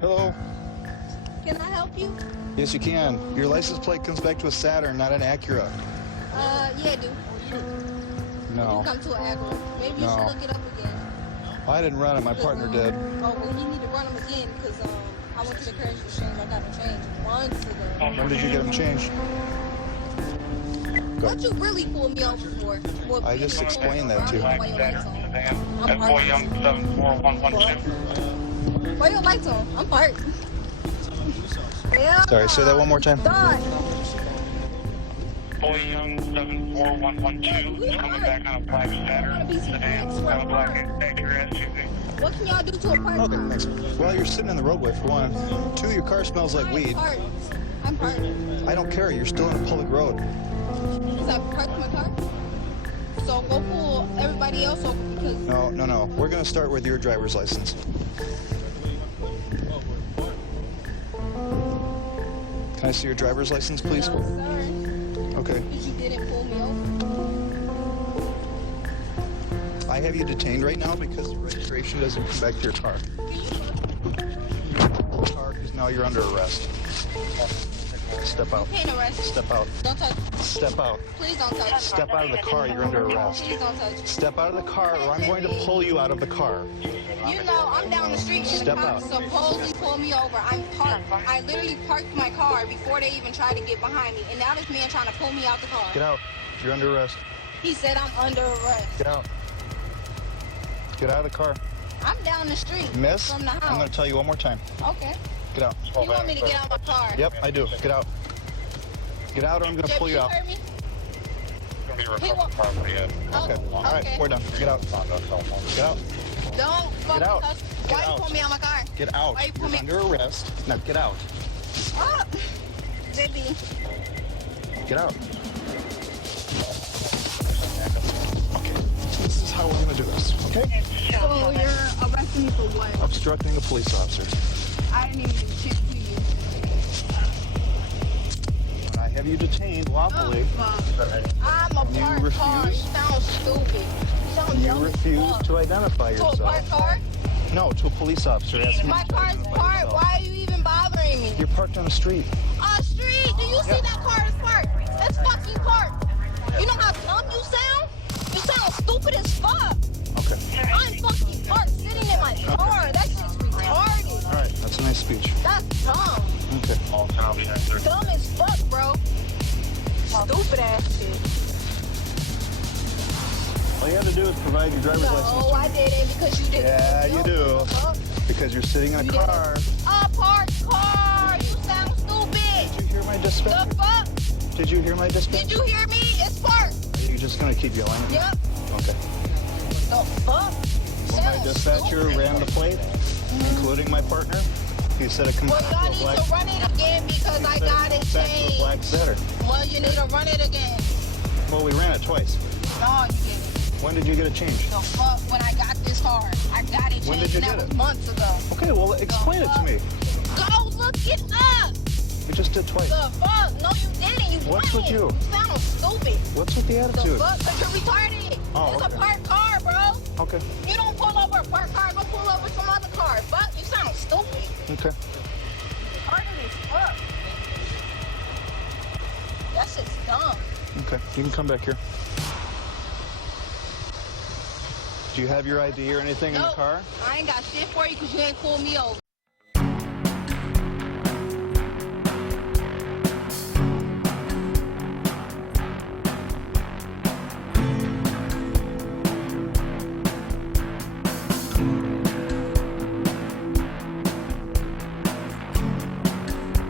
Hello. Can I help you? Yes, you can. Your license plate comes back to a Saturn, not an Acura. Yeah, dude. No. You come to an Acura. Maybe you should look it up again. I didn't run it. My partner did. Oh, well, you need to run them again because I went to the currency exchange. I got them changed months ago. When did you get them changed? What you really pulled me over for? Well, I just explained that to you. Why your lights on? I'm parked. Why your lights on? I'm parked. Yeah. Sorry, say that one more time. Done. Boy Young 74112 coming back on a black Saturn sedan with a black Acura SUV. What can y'all do to a parked Okay, car? thanks. Well, you're sitting in the roadway for one. Two, your car smells like weed. I'm parked. I don't care. You're still in a public road. Because I parked my car? So go pull everybody else over because... No. We're going to start with your driver's license. Can I see your driver's license, please? No, sorry. Okay. Because you didn't pull me over. I have you detained right now because the registration doesn't come back to your car. Because now you're under arrest. Step out. You can't arrest me. Step out. Don't touch me. Step out. Please don't touch me. Step out of the car. You're under arrest. Please don't touch me. Step out of the car or I'm going to pull you out of the car. You know, I'm down the street and Step the cops out. supposedly pulled me over. I'm parked. I literally parked my car before they even tried to get behind me. And now this man trying to pull me out the car. Get out. You're under arrest. He said I'm under arrest. Get out. Get out of the car. I'm down the street Miss, from the I'm house. going to tell you one more time. Okay. Get out. You want me to get out of my car? Yep, I do. Get out. Get out or I'm going to pull you out. Heard me? Okay. All right, we're done. Get out. Get out. Don't fucking out. touch me. Get Why out. you pull me out my car? Get out. Why you pull You're me? under arrest. Now get out. Oh. JB. Get out. Okay. This is how we're going to do this. Okay? So you're arresting me for what? Obstructing a police officer. I didn't even do shit to you. I have you detained lawfully. Oh, fuck. I'm a You parked car. You refuse? sound stupid. You sound You dumb as refuse fuck. to identify To a yourself. parked car? No, to a police officer. Asking My you to car's identify parked. yourself. Why are you even bothering me? You're parked on the street. Street. Do you see that car is parked? It's fucking parked. You know how dumb you sound? You sound stupid as fuck. Okay. I'm fucking parked sitting in my car. That shit's retarded. All right. That's a nice speech. That's dumb. Okay. Dumb as fuck, bro. Stupid ass shit. All you have to do is provide your driver's license. No, I didn't because you didn't. Yeah, you do. Huh? Because you're sitting in a You car. A parked car. You sound stupid. Did you hear my dispatch? The fuck? Did you hear my dispatch? Did you hear me? It's parked. Are you just going to keep yelling? Yep. Okay. The fuck? When my dispatcher ran the plate, including my partner, he said it comes Well, back y'all to a need black. to run it again because I got it back to a changed. black Saturn. Well, you need to run it again. Well, we ran it twice. No, you didn't. When did you get it changed? The fuck? When I got this car, I got it changed. When did you and get that it? was months ago. Okay, well, explain it to me. Go look it up. You just did twice. The fuck? No, you didn't. You What's with lying. you? You sound stupid. What's with the The attitude? fuck? Because you're retarded. Oh, It's okay. a parked car, bro. Okay. You don't pull over a parked car. Go pull over some other car. Fuck, you sound stupid. Okay. Retarded as fuck. That shit's dumb. Okay. You can come back here. Do you have your ID or anything in the Nope. car? I ain't got shit for you because you ain't pulled me over.